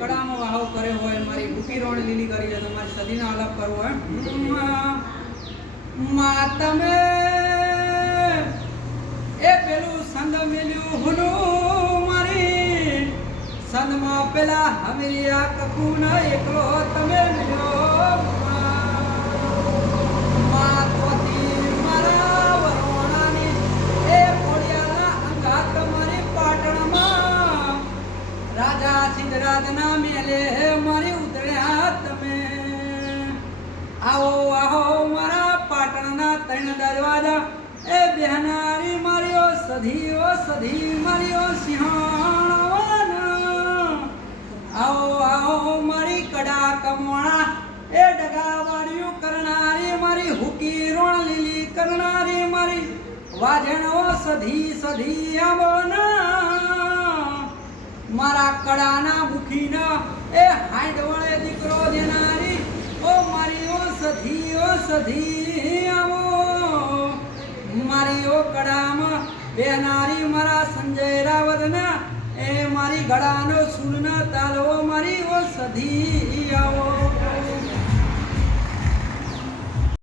કડામાં વાહો કરે હોય મારી ભૂકી રોણ લીલી કરી છે તમારી સદીનો આલાપ કરવો હોય માં તમે એ પેલું સંદ મેલ્યું હુનું મારી સંદમાં પેલા હમીરિયા કકુન એકલો તમે મળ્યો માં તોથી મારા વરોણાની એ કોડિયાના અંગાત મારી પાટણમાં રાજા સિદ્ધરાજના મેલે મારી ઉતર્યા તમે આવો આવો મારા પાટણના ત્રણ દરવાજા એ બહેનારી મારીઓ સધી મારીઓ સિંહાણ આવો આવો મારી કડા કમોણા એ ડગાવાળીઓ કરનારી મારી હુકી રોણ લીલી કરનારી મારી વાજણો સધી આવો મારા કડાના મુખીના એ હાઈડ વળે દીકરો દેનારી ઓ મારી ઓ સધી આવો મારી ઓ કડામાં બેનારી મારા સંજય રાવતના એ મારી ગળાનો સૂરનો તાલવો મારી ઓ સધી આવો